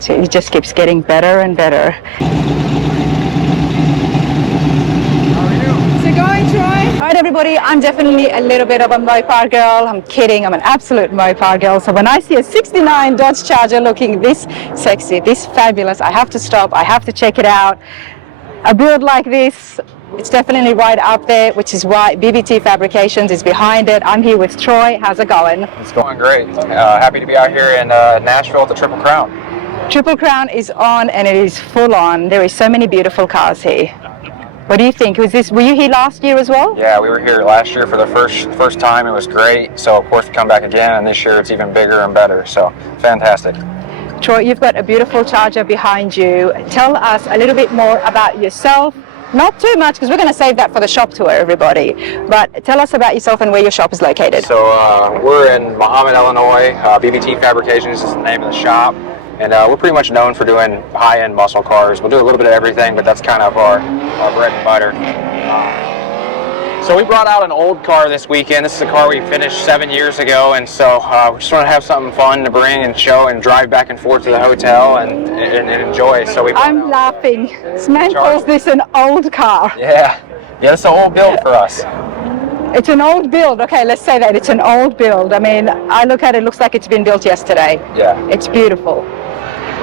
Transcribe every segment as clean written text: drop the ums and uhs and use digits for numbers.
So it just keeps getting better and better. So going, Troy? All right, everybody, I'm definitely a little bit of a Mopar girl. I'm kidding, I'm an absolute Mopar girl. So when I see a 69 Dodge Charger looking this sexy, this fabulous, I have to stop, I have to check it out. A build like this, it's definitely right up there, which is why BBT Fabrications is behind it. I'm here with Troy. How's it going? It's going great. Happy to be out here in Nashville at the Triple Crown. Triple Crown is on, and it is full on. There is so many beautiful cars here. What do you think? Were you here last year as well? Yeah, we were here last year for the first time. It was great. So of course we come back again, and this year it's even bigger and better. So fantastic. Troy, you've got a beautiful Charger behind you. Tell us a little bit more about yourself. Not too much, because we're going to save that for the shop tour, everybody. But tell us about yourself and where your shop is located. So we're in Mahomet, Illinois. BBT Fabrications is the name of the shop. And we're pretty much known for doing high-end muscle cars. We'll do a little bit of everything, but that's kind of our bread and butter. So we brought out an old car this weekend. This is a car we finished 7 years ago, and so we just want to have something fun to bring and show and drive back and forth to the hotel and enjoy. So I'm laughing. This man calls this an old car. Yeah, it's an old build for us. It's an old build. Okay, let's say that. It's an old build. I mean, I look at it, looks like it's been built yesterday. Yeah. It's beautiful.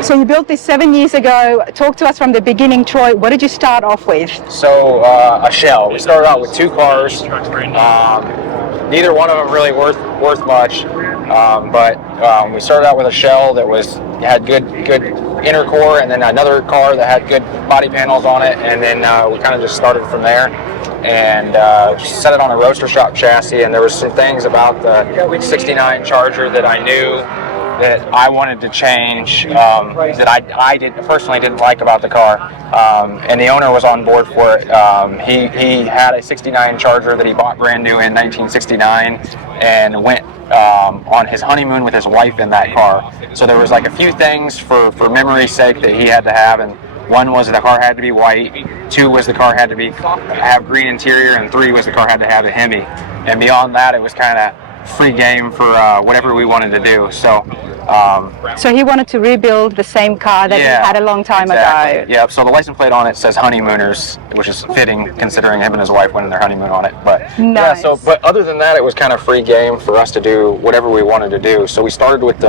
So you built this 7 years ago. Talk to us from the beginning, Troy. What did you start off with? So a shell. We started out with 2 cars. Neither one of them really worth much, but we started out with a shell that had good inner core, and then another car that had good body panels on it, and then we kind of just started from there and set it on a roadster shop chassis. And there was some things about the 69 Charger that I knew that I wanted to change, that I personally didn't like about the car, and the owner was on board for it. He had a 69 Charger that he bought brand new in 1969 and went on his honeymoon with his wife in that car. So there was like a few things for memory's sake that he had to have, and one was the car had to be white, 2 was the car had to have green interior, and 3 was the car had to have a Hemi. And beyond that, it was kind of free game for whatever we wanted to do. So he wanted to rebuild the same car that he had a long time ago. Yeah, so the license plate on it says Honeymooners, which is fitting considering him and his wife went on their honeymoon on it. But nice. Yeah, but other than that, it was kind of free game for us to do whatever we wanted to do. So we started with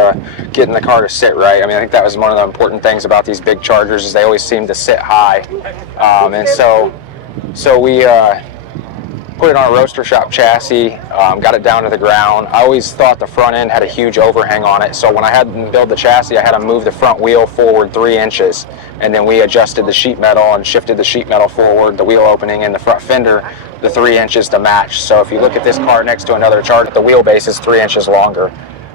getting the car to sit right. I mean, I think that was one of the important things about these big Chargers, is they always seem to sit high. And so we put it on a roadster shop chassis, got it down to the ground. I always thought the front end had a huge overhang on it, so when I had to build the chassis, I had to move the front wheel forward 3 inches, and then we adjusted the sheet metal and shifted the sheet metal forward, the wheel opening and the front fender, the 3 inches to match. So if you look at this car next to another Charger, the wheelbase is 3 inches longer.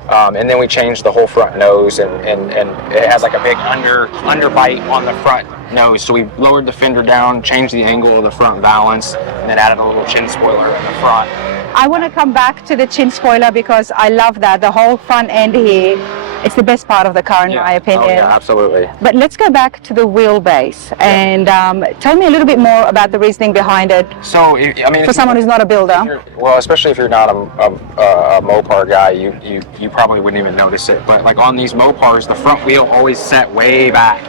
And then we changed the whole front nose, and it had like a big underbite on the front nose. So we lowered the fender down, changed the angle of the front valance, and then added a little chin spoiler in the front. I want to come back to the chin spoiler because I love that. The whole front end here, it's the best part of the car in my opinion. Oh, yeah, absolutely. But let's go back to the wheelbase and tell me a little bit more about the reasoning behind it. So, I mean, for someone who's not a builder. Well, especially if you're not a Mopar guy, you probably wouldn't even notice it. But like on these Mopars, the front wheel always set way back,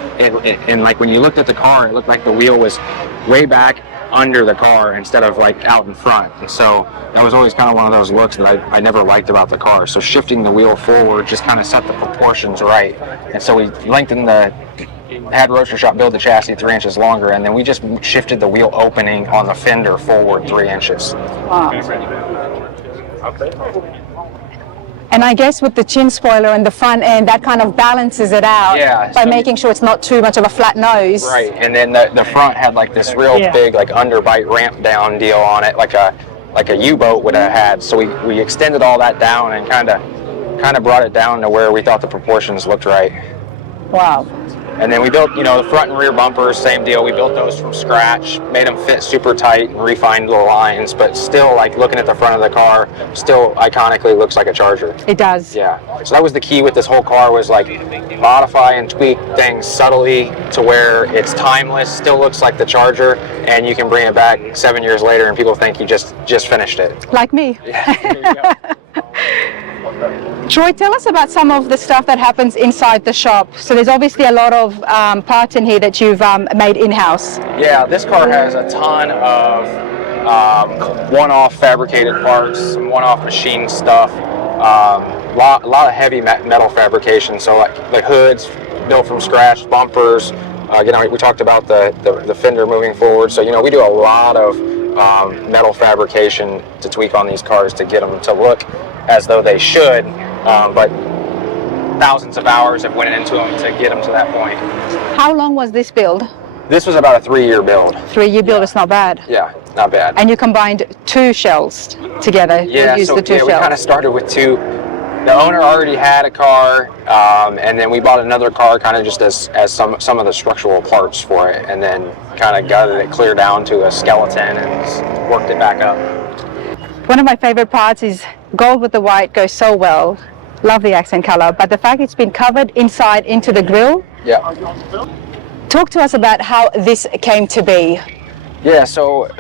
and like when you looked at the car, it looked like the wheel was way back under the car instead of like out in front. And so that was always kind of one of those looks that I never liked about the car. So shifting the wheel forward just kind of set the proportions right. And so we lengthened had roadster shop build the chassis 3 inches longer, and then we just shifted the wheel opening on the fender forward 3 inches. Wow. And I guess with the chin spoiler and the front end, that kind of balances it out by making sure it's not too much of a flat nose. Right, and then the front had like this real big like underbite ramp down deal on it, like a U-boat would have had. So we extended all that down and kind of brought it down to where we thought the proportions looked right. Wow. And then we built, the front and rear bumpers, same deal. We built those from scratch, made them fit super tight and refined the lines, but still, like looking at the front of the car, still iconically looks like a Charger. It does. Yeah. So that was the key with this whole car, was like modify and tweak things subtly to where it's timeless, still looks like the Charger, and you can bring it back 7 years later and people think you just finished it. Like me. Yeah, there you go. Troy, tell us about some of the stuff that happens inside the shop. So there's obviously a lot of parts in here that you've made in-house. Yeah, this car has a ton of one-off fabricated parts, some one-off machine stuff, a lot of heavy metal fabrication. So like the hoods built from scratch, bumpers. We talked about the fender moving forward. So we do a lot of metal fabrication to tweak on these cars to get them to look as though they should. But thousands of hours have went into them to get them to that point. How long was this build? This was about a 3-year build. 3-year build is not bad. Yeah, not bad. And you combined 2 shells together. Yeah, you used the 2 shells. We kind of started with 2. The owner already had a car, and then we bought another car kind of just as some of the structural parts for it, and then kind of gutted it clear down to a skeleton and worked it back up. One of my favorite parts is gold with the white goes so well. Love the accent color, but the fact it's been covered inside into the grille. Yeah. Talk to us about how this came to be. Yeah, so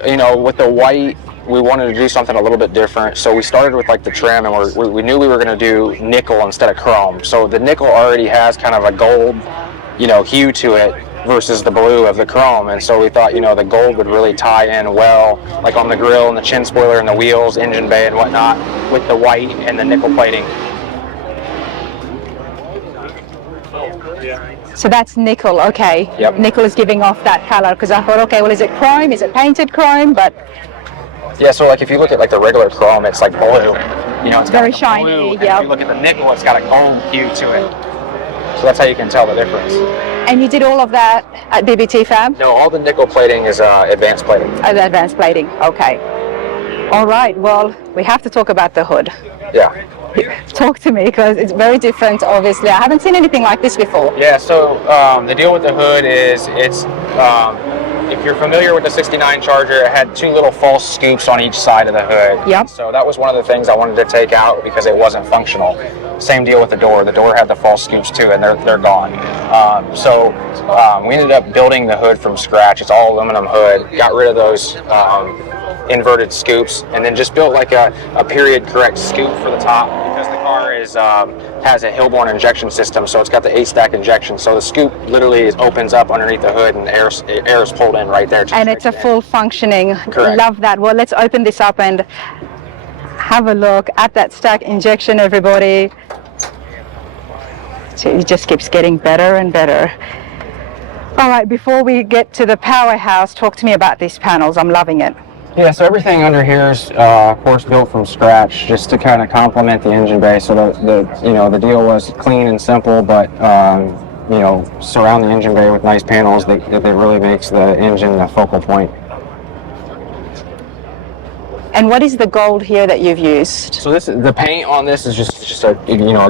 with the white, we wanted to do something a little bit different. So we started with like the trim, and we knew we were going to do nickel instead of chrome. So the nickel already has kind of a gold, hue to it versus the blue of the chrome. And so we thought, the gold would really tie in well, like on the grille and the chin spoiler and the wheels, engine bay and whatnot, with the white and the nickel plating. So that's nickel, okay. Yep. Nickel is giving off that color, because I thought, okay, well, is it chrome? Is it painted chrome? But yeah, so like if you look at like the regular chrome, it's like blue. It's very shiny. Yeah. If you look at the nickel, it's got a gold hue to it. So that's how you can tell the difference. And you did all of that at BBT Fab? No, all the nickel plating is advanced plating. Advanced plating, okay. All right, well, we have to talk about the hood. Yeah. Talk to me, because it's very different, obviously. I haven't seen anything like this before. Yeah, so the deal with the hood is it's, if you're familiar with the 69 Charger, it had 2 little false scoops on each side of the hood. Yep. So that was one of the things I wanted to take out because it wasn't functional. Same deal with the door. The door had the false scoops too, and they're gone. So we ended up building the hood from scratch. It's all aluminum hood. Got rid of those inverted scoops, and then just built like a period correct scoop for the top, because the car has a Hillborn injection system, so it's got the 8-stack injection. So the scoop literally opens up underneath the hood, and air is pulled in right there. And it's a full functioning. Correct. Love that. Well, let's open this up and have a look at that stack injection, everybody. So it just keeps getting better and better. All right, before we get to the powerhouse, talk to me about these panels. I'm loving it. Yeah, so everything under here is, of course, built from scratch, just to kind of complement the engine bay. So the deal was clean and simple, but surround the engine bay with nice panels that really makes the engine the focal point. And what is the gold here that you've used? So the paint on this is just a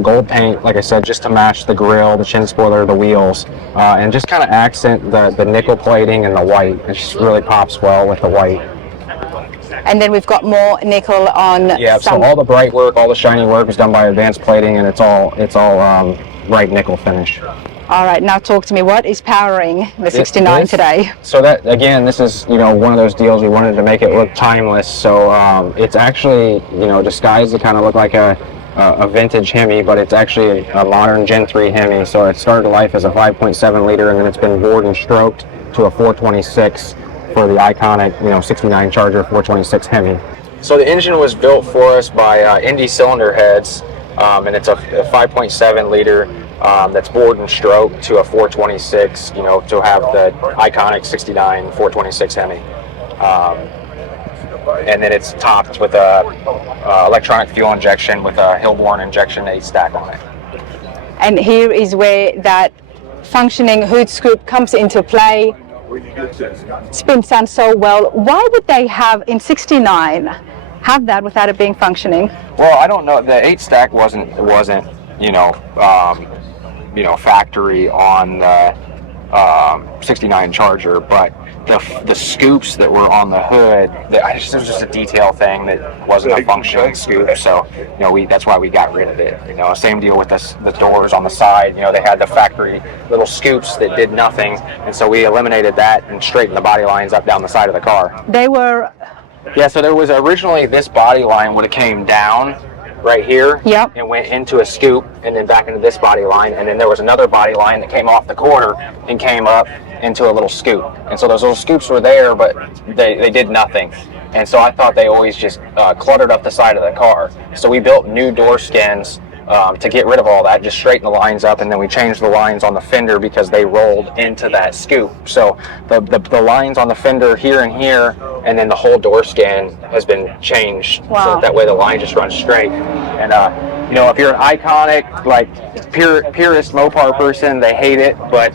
gold paint, like I said, just to match the grille, the chin spoiler, the wheels, and just kind of accent the nickel plating and the white. It just really pops well with the white. And then we've got more nickel on. Yeah, so all the bright work, all the shiny work was done by advanced plating, and it's all bright nickel finish. All right, now talk to me. What is powering the 69 today? So that, again, this is one of those deals we wanted to make it look timeless. So it's actually disguised to kind of look like a vintage Hemi, but it's actually a modern Gen 3 Hemi. So it started life as a 5.7 liter, and then it's been bored and stroked to a 426 for the iconic 69 Charger 426 Hemi. So the engine was built for us by Indy Cylinder Heads, and it's a 5.7 liter that's bored and stroked to a 426, to have the iconic 69 426 Hemi. And then it's topped with a electronic fuel injection with a Hillborn injection 8-stack on it. And here is where that functioning hood scoop comes into play. It's been done so well. Why would they have in 69 have that without it being functioning? Well, I don't know. The 8-stack wasn't factory on the 69 Charger, but the scoops that were on the hood, it was just a detail thing that wasn't a functioning scoop. So that's why we got rid of it. Same deal with the doors on the side. They had the factory little scoops that did nothing, and so we eliminated that and straightened the body lines up down the side of the car. They were. Yeah, so there was originally this body line would have came down right here, Yep. and went into a scoop, and then back into this body line, and then there was another body line that came off the corner and came up into a little scoop. And so those little scoops were there, but they did nothing. And so I thought they always just cluttered up the side of the car. So we built new door skins to get rid of all that, just straighten the lines up, and then we changed the lines on the fender because they rolled into that scoop. So the lines on the fender here and here, and then the whole door skin has been changed. Wow. So that way the line just runs straight. And you know, if you're an iconic, like purist Mopar person, they hate it, but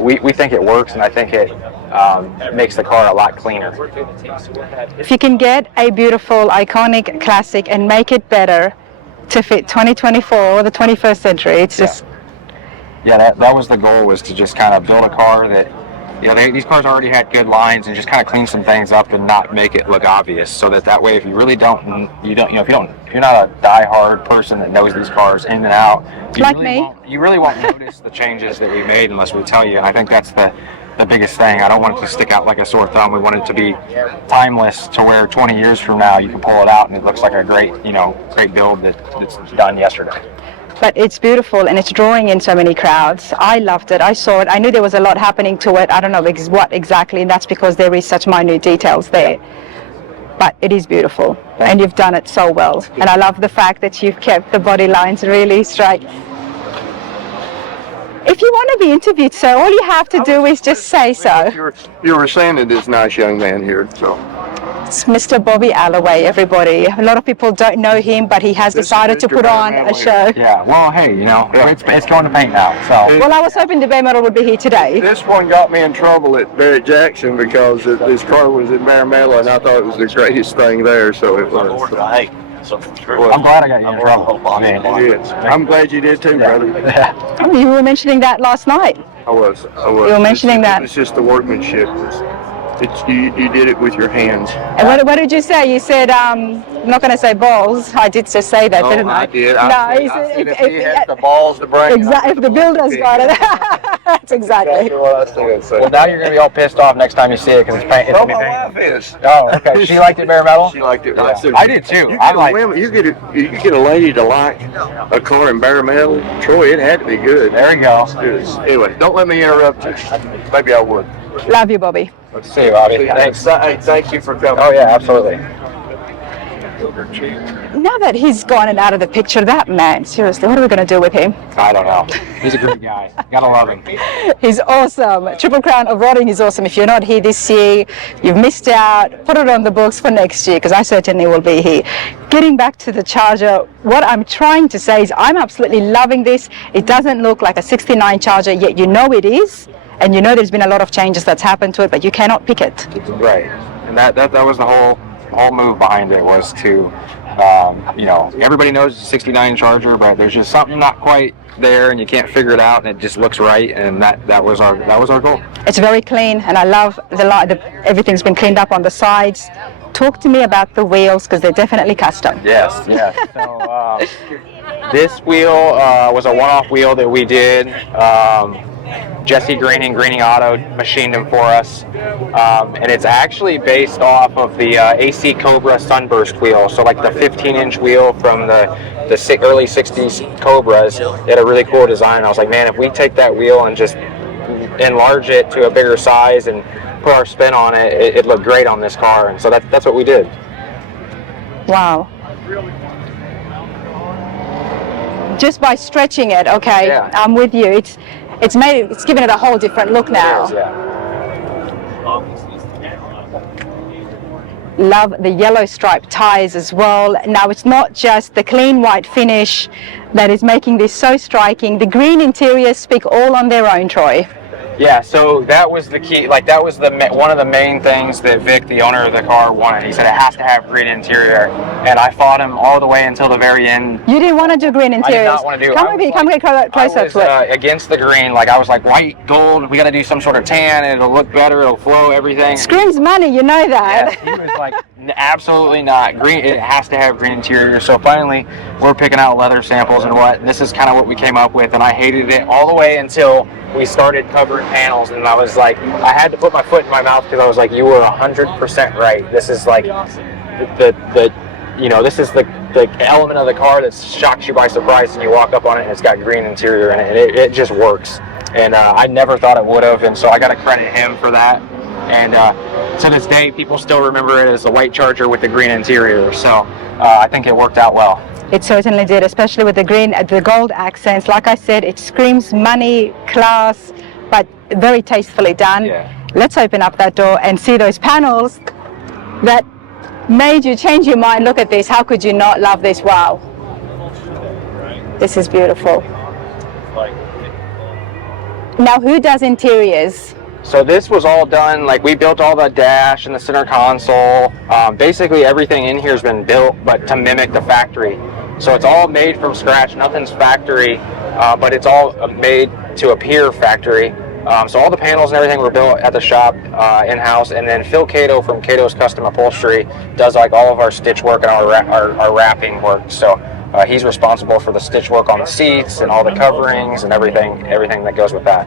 we think it works, and I think it makes the car a lot cleaner. If you can get a beautiful, iconic classic and make it better to fit 2024 or the 21st century, it's just... Yeah, that was the goal, was to just kind of build a car that, you know, these cars already had good lines, and just kind of clean some things up and not make it look obvious, so that way if you really don't, if you're not a die-hard person that knows these cars in and out, you really won't notice the changes that we made unless we tell you. And I think that's the biggest thing. I don't want it to stick out like a sore thumb. We want it to be timeless, to where 20 years from now you can pull it out and it looks like a great build that's done yesterday. But it's beautiful, and it's drawing in so many crowds. I loved it. I saw it. I knew there was a lot happening to it. I don't know what exactly, and that's because there is such minute details there. But it is beautiful, and you've done it so well. And I love the fact that you've kept the body lines really straight. If you want to be interviewed, sir, all you have to do is just say so. You were saying that this nice young man here, so. It's Mr. Bobby Alloway, everybody. A lot of people don't know him, but he has decided to put on a show. Yeah, well, hey, it's going to paint now, so. Well, I was hoping the bare metal would be here today. This one got me in trouble at Barrett Jackson because this car was in bare metal, and I thought it was the greatest thing there, so it was. I'm glad I got you in trouble. I'm glad you did too, brother. You were mentioning that last night. I was. You were mentioning that. It's just the workmanship. You did it with your hands. And what did you say? You said, I'm not going to say balls. I did just say that, didn't I? I did. I said if he has the balls to bring exactly. If the builder's got it. That's exactly. what I said. So. Well, now you're going to be all pissed off next time you see it because it's painted. Oh, my wife is. Oh, okay. She liked it bare metal? She liked it. Yeah. I did too. You get a lady to like a car in bare metal. Troy, it had to be good. There you go. Anyway, don't let me interrupt you. Maybe I would. Love you, Bobby. Let's see you, Bobby. Thanks. Thank you for coming. Oh, yeah, absolutely. Now that he's gone and out of the picture, that man, seriously, what are we going to do with him? I don't know. He's a great guy. Gotta love him. He's awesome. Triple Crown of Rodding is awesome. If you're not here this year, you've missed out. Put it on the books for next year, because I certainly will be here. Getting back to the Charger, what I'm trying to say is I'm absolutely loving this. It doesn't look like a 69 Charger, yet you know it is. And you know there's been a lot of changes that's happened to it, but you cannot pick it. Right. And that was the whole move behind it, was to, everybody knows it's a 69 Charger, but there's just something not quite there, and you can't figure it out, and it just looks right, and that was our goal. It's very clean, and I love everything's been cleaned up on the sides. Talk to me about the wheels, because they're definitely custom. Yes. So this wheel was a one-off wheel that we did. Jesse Greening Auto machined them for us, and it's actually based off of the AC Cobra Sunburst wheel. So like the 15-inch wheel from the early 60s Cobras, they had a really cool design. I was like, man, if we take that wheel and just enlarge it to a bigger size and put our spin on it, it looked great on this car. And so that's what we did. Wow. Just by stretching it, okay, yeah. I'm with you. It's given it a whole different look now. It is, yeah. Love the yellow striped tires as well. Now it's not just the clean white finish that is making this so striking. The green interiors speak all on their own, Troy. Yeah, so that was the key. Like that was one of the main things that Vic, the owner of the car, wanted. He said it has to have green interior, and I fought him all the way until the very end. You didn't want to do green interiors. I did not want to do. Come get closer to it. Against the green. Like I was like, white, gold. We got to do some sort of tan. It'll look better. It'll flow. Everything. Screams money. You know that. Yes, he was like, absolutely not. Green. It has to have green interior. So finally, we're picking out leather samples and this is kind of what we came up with, and I hated it all the way until we started covering panels, and I was like, I had to put my foot in my mouth because I was like, you were 100% right. This is like the you know, this is the element of the car that shocks you by surprise, and you walk up on it and it's got green interior in it, and it just works. And I never thought it would have, and so I got to credit him for that. And to this day, people still remember it as the white Charger with the green interior. So I think it worked out well. It certainly did, especially with the green, the gold accents. Like I said, it screams money, class, but very tastefully done. Yeah. Let's open up that door and see those panels that made you change your mind. Look at this. How could you not love this? Wow. This is beautiful. Now, who does interiors? So this was all done, like we built all the dash and the center console. Basically everything in here has been built, but to mimic the factory. So it's all made from scratch, nothing's factory, but it's all made to appear factory. So all the panels and everything were built at the shop in-house, and then Phil Cato from Cato's Custom Upholstery does like all of our stitch work and our wrapping work. So he's responsible for the stitch work on the seats and all the coverings and everything that goes with that.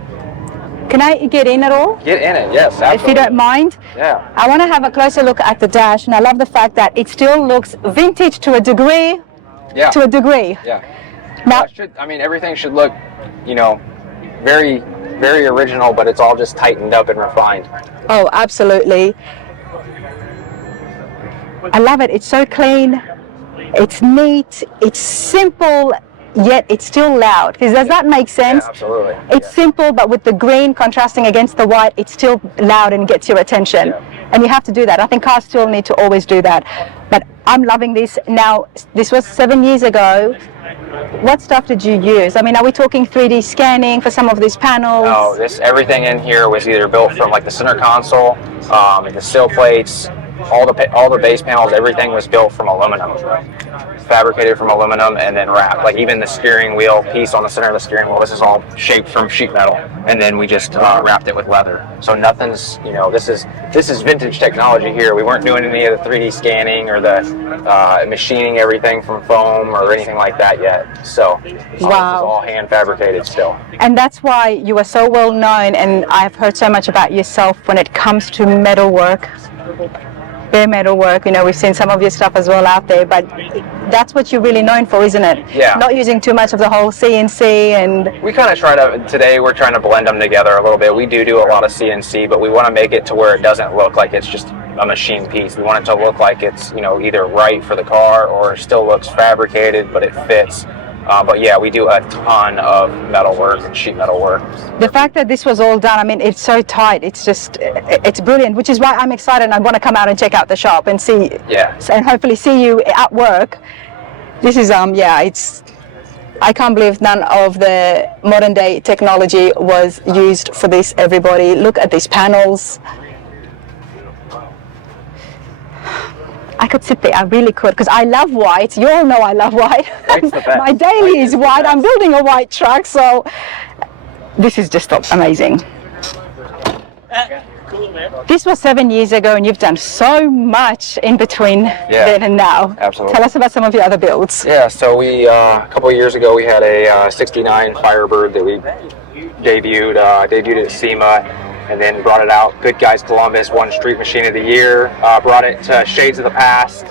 Can I get in at all? Get in it, yes, absolutely. If you don't mind. Yeah. I want to have a closer look at the dash, and I love the fact that it still looks vintage to a degree. Yeah. To a degree. Yeah. Now, I mean, everything should look, you know, very, very original, but it's all just tightened up and refined. oh, absolutely. I love it. It's so clean. It's neat. It's simple, yet it's still loud. Does that make sense? Yeah, absolutely. It's simple, but with the green contrasting against the white, it's still loud and gets your attention. Yeah. And you have to do that. I think cars still need to always do that. But I'm loving this. Now, this was 7 years ago. What stuff did you use? I mean, are we talking 3D scanning for some of these panels? No, everything in here was either built from like the center console, the sill plates, all the base panels, everything was built from aluminum, fabricated from aluminum, and then wrapped. Like even the steering wheel piece on the center of the steering wheel, this is all shaped from sheet metal, and then we just wrapped it with leather. So nothing's, you know, this is vintage technology here. We weren't doing any of the 3D scanning or the machining everything from foam or anything like that yet. So Wow. This is all hand fabricated still. And that's why you are so well known, and I've heard so much about yourself when it comes to metalwork. Bare metal work, you know, we've seen some of your stuff as well out there, but that's what you're really known for, isn't it? Yeah. Not using too much of the whole CNC and... We kind of today we're trying to blend them together a little bit. We do a lot of CNC, but we want to make it to where it doesn't look like it's just a machine piece. We want it to look like it's, you know, either right for the car or still looks fabricated, but it fits. But yeah, we do a ton of metal work and sheet metal work. The fact that this was all done, I mean, it's so tight. It's just, it's brilliant, which is why I'm excited and I want to come out and check out the shop and see, and hopefully see you at work. This is, I can't believe none of the modern day technology was used for this, everybody. Look at these panels. I could sit there, I really could, because I love white. You all know I love white. My daily is white. I'm building a white truck, so this is just amazing. This was 7 years ago, and you've done so much in between then and now. Absolutely. Tell us about some of your other builds. Yeah, so we, a couple of years ago, we had a 69 Firebird that we debuted at SEMA. And then brought it out. Good Guys Columbus won Street Machine of the Year. Brought it to Shades of the Past.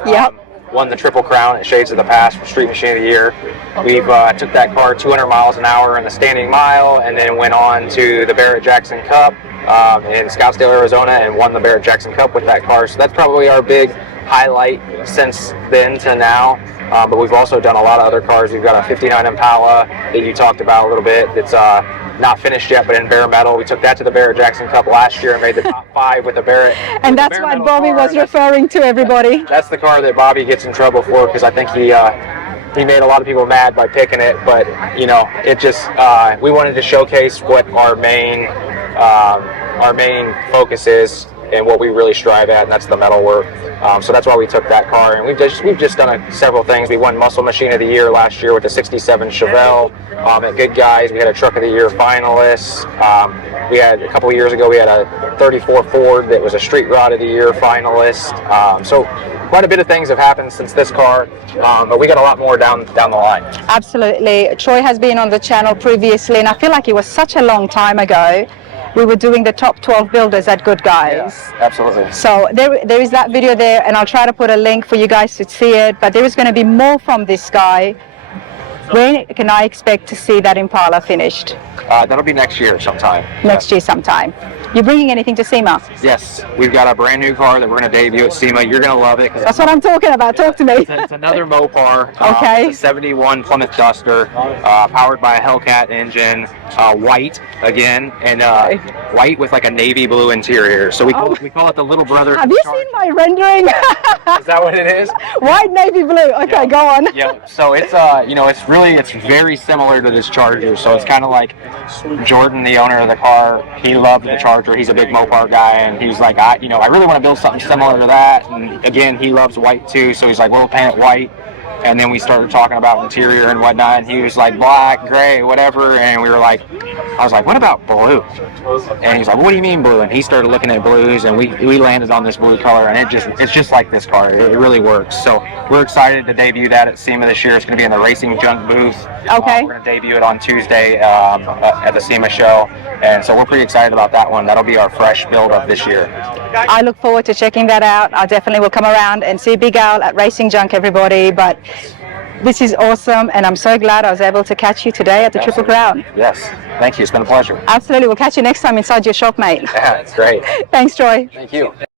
Won the Triple Crown at Shades of the Past for Street Machine of the Year. We've took that car 200 miles an hour in the standing mile, and then went on to the Barrett-Jackson Cup in Scottsdale, Arizona, and won the Barrett-Jackson Cup with that car. So that's probably our big highlight since then to now. But we've also done a lot of other cars. We've got a 59 Impala that you talked about a little bit. That's not finished yet, but in bare metal. We took that to the Barrett-Jackson Cup last year and made the top 5 with the Barrett. And that's what Bobby was referring to, everybody. That's the car that Bobby gets in trouble for, because I think he made a lot of people mad by picking it. But you know, it just we wanted to showcase what our main focus is and what we really strive at, and that's the metal work. So that's why we took that car, and we've just done several things. We won Muscle Machine of the Year last year with the 67 Chevelle at Good Guys. We had a Truck of the Year finalist. We had a couple of years ago we had a 34 Ford that was a Street Rod of the Year finalist. So quite a bit of things have happened since this car, but we got a lot more down the line. Absolutely. Troy has been on the channel previously, and I feel like it was such a long time ago. we were doing the top 12 builders at Good Guys. Yeah, absolutely. So there is that video there, and I'll try to put a link for you guys to see it, but there is going to be more from this guy. When can I expect to see that Impala finished? That'll be next year sometime. Next year sometime. You bringing anything to SEMA? Yes, we've got a brand new car that we're going to debut at SEMA. You're going to love it. That's what I'm talking about. Talk to me. It's another Mopar. Okay. It's a 71 Plymouth Duster, powered by a Hellcat engine, white again, and white with like a navy blue interior. So we call it the little brother. Have you seen my rendering? Is that what it is? White, navy blue. Okay, Yeah. go on. Yeah. So it's it's very similar to this Charger. So it's kind of like Jordan, the owner of the car. He loved the Charger. He's a big Mopar guy, and he's like, I really want to build something similar to that. And again, he loves white too. So he's like, we'll paint it white. And then we started talking about interior and whatnot, and he was like, black, gray, whatever, and we were like, I was like, what about blue? And he's like, what do you mean blue? And he started looking at blues, and we landed on this blue color, and it's just like this car. It really works. So we're excited to debut that at SEMA this year. It's going to be in the Racing Junk booth. Okay. We're going to debut it on Tuesday at the SEMA show, and so we're pretty excited about that one. That'll be our fresh build of this year. I look forward to checking that out. I definitely will come around and see Big Al at Racing Junk, everybody. But this is awesome, and I'm so glad I was able to catch you today at the Triple Crown. Yes, thank you. It's been a pleasure. Absolutely. We'll catch you next time inside your shop, mate. Yeah, it's great. Thanks, Troy. Thank you.